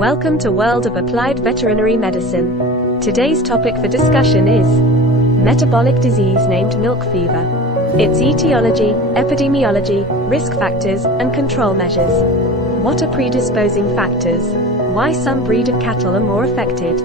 Welcome to World of Applied Veterinary Medicine. Today's topic for discussion is metabolic disease named milk fever. Its etiology, epidemiology, risk factors, and control measures. What are predisposing factors? Why some breed of cattle are more affected?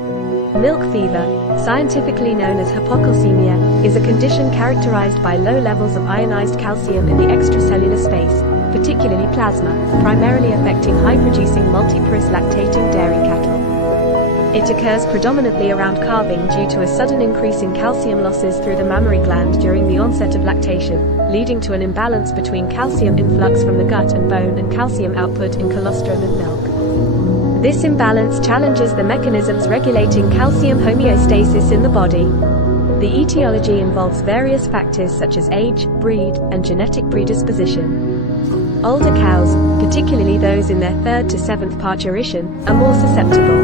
Milk fever, scientifically known as hypocalcemia, is a condition characterized by low levels of ionized calcium in the extracellular space, particularly plasma, primarily affecting high-producing multiparous lactating dairy cattle. It occurs predominantly around calving due to a sudden increase in calcium losses through the mammary gland during the onset of lactation, leading to an imbalance between calcium influx from the gut and bone and calcium output in colostrum and milk. This imbalance challenges the mechanisms regulating calcium homeostasis in the body. The etiology involves various factors such as age, breed, and genetic predisposition. Older cows, particularly those in their 3rd to 7th parturition, are more susceptible.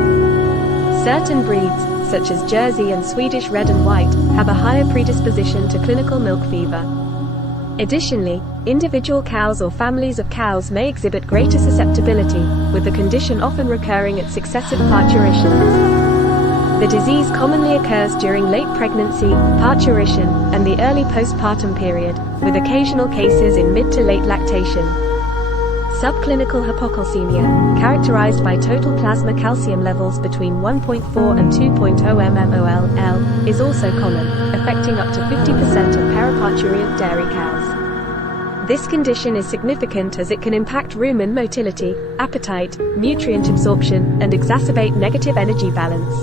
Certain breeds, such as Jersey and Swedish Red and White, have a higher predisposition to clinical milk fever. Additionally, individual cows or families of cows may exhibit greater susceptibility, with the condition often recurring at successive parturitions. The disease commonly occurs during late pregnancy, parturition, and the early postpartum period, with occasional cases in mid to late lactation. Subclinical hypocalcemia, characterized by total plasma calcium levels between 1.4 and 2.0 mmol/L, is also common, affecting up to 50% of paraparturient dairy cows. This condition is significant as it can impact rumen motility, appetite, nutrient absorption, and exacerbate negative energy balance.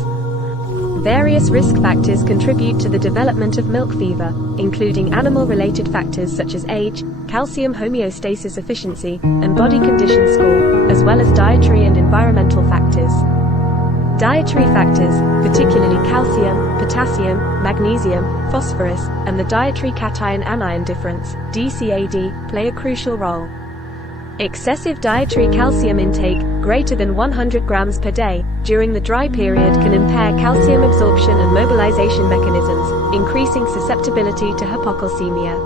Various risk factors contribute to the development of milk fever, including animal-related factors such as age, calcium homeostasis efficiency, and body condition score, as well as dietary and environmental factors. Dietary factors, particularly calcium, potassium, magnesium, phosphorus, and the dietary cation-anion difference, DCAD, play a crucial role. Excessive dietary calcium intake, greater than 100 grams per day, during the dry period can impair calcium absorption and mobilization mechanisms, increasing susceptibility to hypocalcemia.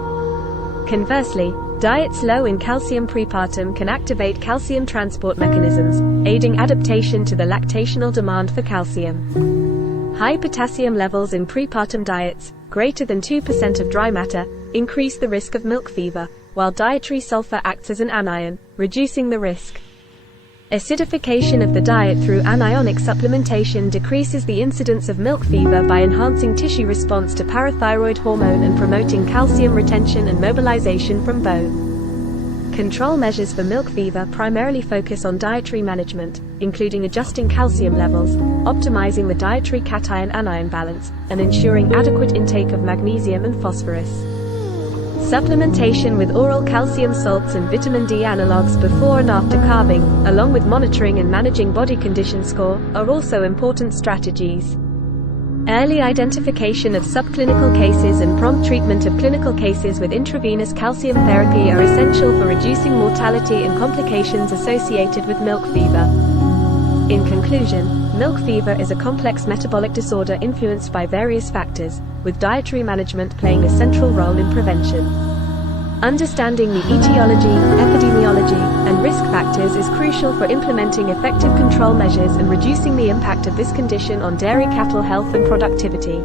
Conversely, diets low in calcium prepartum can activate calcium transport mechanisms, aiding adaptation to the lactational demand for calcium. High potassium levels in prepartum diets, greater than 2% of dry matter, increase the risk of milk fever, while dietary sulfur acts as an anion, reducing the risk. Acidification of the diet through anionic supplementation decreases the incidence of milk fever by enhancing tissue response to parathyroid hormone and promoting calcium retention and mobilization from bone. Control measures for milk fever primarily focus on dietary management, including adjusting calcium levels, optimizing the dietary cation-anion balance, and ensuring adequate intake of magnesium and phosphorus. Supplementation with oral calcium salts and vitamin D analogs before and after calving, along with monitoring and managing body condition score, are also important strategies. Early identification of subclinical cases and prompt treatment of clinical cases with intravenous calcium therapy are essential for reducing mortality and complications associated with milk fever. In conclusion, milk fever is a complex metabolic disorder influenced by various factors, with dietary management playing a central role in prevention. Understanding the etiology, epidemiology, and risk factors is crucial for implementing effective control measures and reducing the impact of this condition on dairy cattle health and productivity.